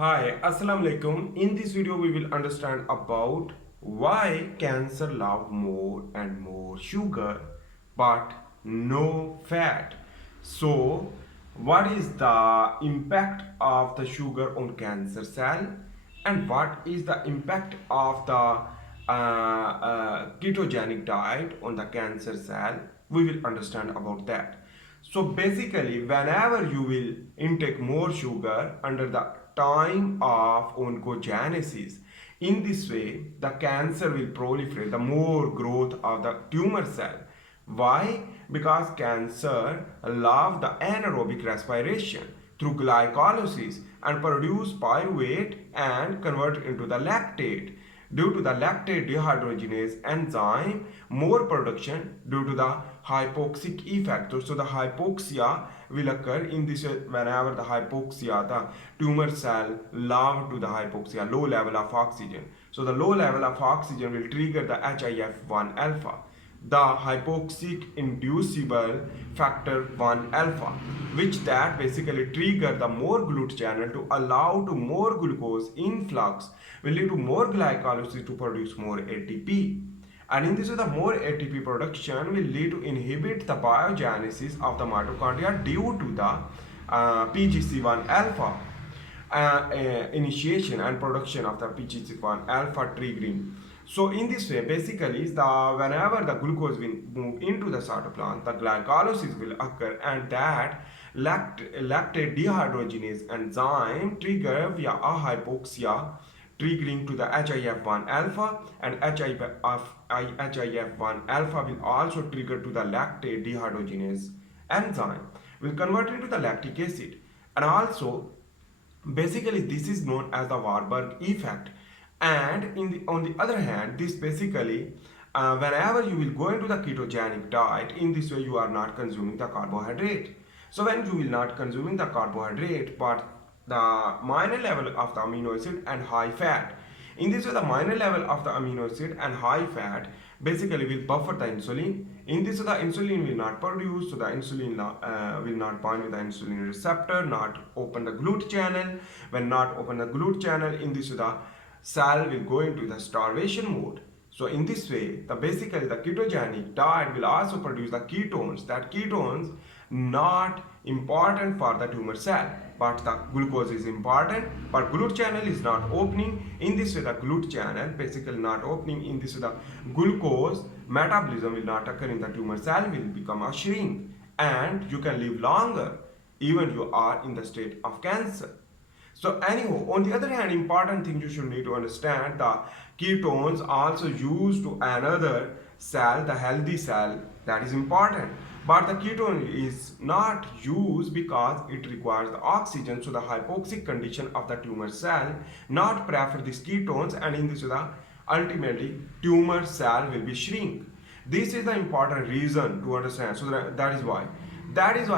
Hi, Assalamu alaikum. In this video, we will understand about why cancer love more and more sugar but no fat. So, what is the impact of the sugar on cancer cell, and what is the impact of the ketogenic diet on the cancer cell? We will understand about that. So basically, whenever you will intake more sugar under the time of oncogenesis, in this way, the cancer will proliferate, the more growth of the tumor cell. Why? Because cancer love the anaerobic respiration through glycolysis and produce pyruvate and convert into the lactate. Due to the lactate dehydrogenase enzyme, more production due to the hypoxic effect. So the hypoxia will occur in this whenever the hypoxia, the tumor cell love to the hypoxia, low level of oxygen. So the low level of oxygen will trigger the HIF1 alpha, the hypoxic inducible factor 1 alpha, which that basically trigger the more GLUT channel to allow to more glucose influx, will lead to more glycolysis to produce more ATP. And in this way, the more ATP production will lead to inhibit the biogenesis of the mitochondria due to the PGC1 alpha initiation and production of the PGC1 alpha triggering. So in this way, basically, whenever the glucose will move into the cytoplasm, the glycolysis will occur, and that lactate dehydrogenase enzyme trigger via a hypoxia, triggering to the HIF1 alpha, and HIF1 alpha will also trigger to the lactate dehydrogenase enzyme, will convert into the lactic acid, and also basically this is known as the Warburg effect. And on the other hand, this basically whenever you will go into the ketogenic diet, in this way you are not consuming the carbohydrate. So when you will not consuming the carbohydrate but the minor level of the amino acid and high fat, in this way the minor level of the amino acid and high fat basically will buffer the insulin. In this way the insulin will not produce, so the insulin will not bind with the insulin receptor, not open the GLUT channel. When not open the GLUT channel, in this way the cell will go into the starvation mode. So in this way, basically the ketogenic diet will also produce the ketones. That ketones not important for the tumor cell, but the glucose is important, but GLUT channel is not opening. In this way, the GLUT channel basically not opening. In this way, the glucose metabolism will not occur in the tumor cell, will become a shrink, and you can live longer even you are in the state of cancer. So anyhow, on the other hand, important thing you should need to understand, the ketones also used to another cell, the healthy cell, that is important. But the ketone is not used because it requires the oxygen. So the hypoxic condition of the tumor cell not prefer these ketones, and in this way, ultimately tumor cell will be shrink. This is the important reason to understand. So that is why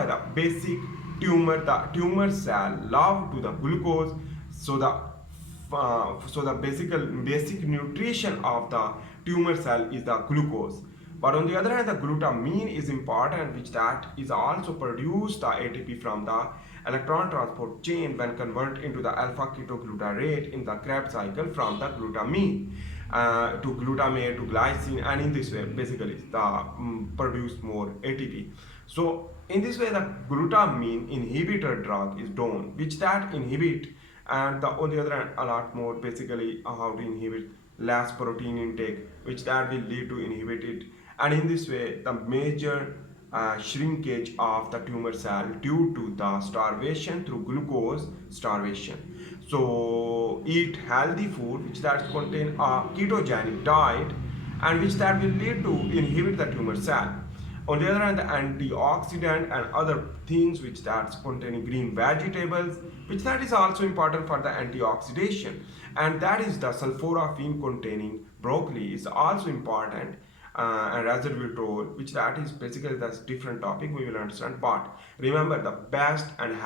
the basic tumor cell love to the glucose. So the basic nutrition of the tumor cell is the glucose. But on the other hand, the glutamine is important, which that is also produce the ATP from the electron transport chain when convert into the alpha ketoglutarate in the Krebs cycle from the glutamine to glutamate to glycine, and in this way basically the produce more ATP. So in this way, the glutamine inhibitor drug is done, which that inhibit, and on the other hand, a lot more basically how to inhibit less protein intake, which that will lead to inhibit it, and in this way, the major shrinkage of the tumor cell due to the starvation through glucose starvation. So eat healthy food which that contain a ketogenic diet, and which that will lead to inhibit the tumor cell. On the other hand, the antioxidant and other things which that's containing green vegetables, which that is also important for the antioxidation, and that is the sulforaphane containing broccoli is also important, and resveratrol, which that is basically that's different topic we will understand. But remember, the best and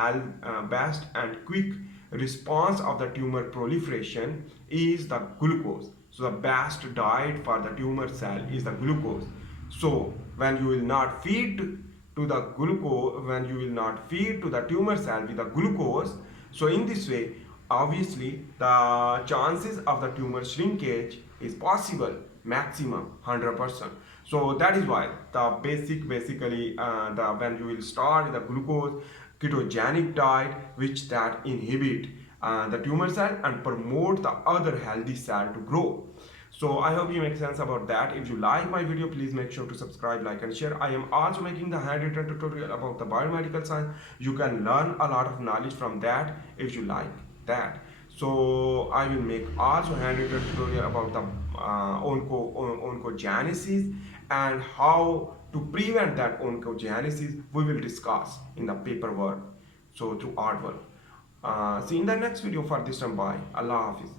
quick response of the tumor proliferation is the glucose. So the best diet for the tumor cell is the glucose. So when you will not feed to the tumor cell with the glucose, so in this way Obviously, the chances of the tumor shrinkage is possible, maximum 100%. So that is why the basically the when you will start the glucose ketogenic diet, which that inhibit the tumor cell and promote the other healthy cell to grow. So I hope you make sense about that. If you like my video, please make sure to subscribe, like and share. I am also making the handwritten tutorial about the biomedical science. You can learn a lot of knowledge from that if you like that. So I will make also handwritten tutorial about the oncogenesis and how to prevent that oncogenesis. We will discuss in the paperwork. So through artwork. See you in the next video. For this time, bye. Allah Hafiz.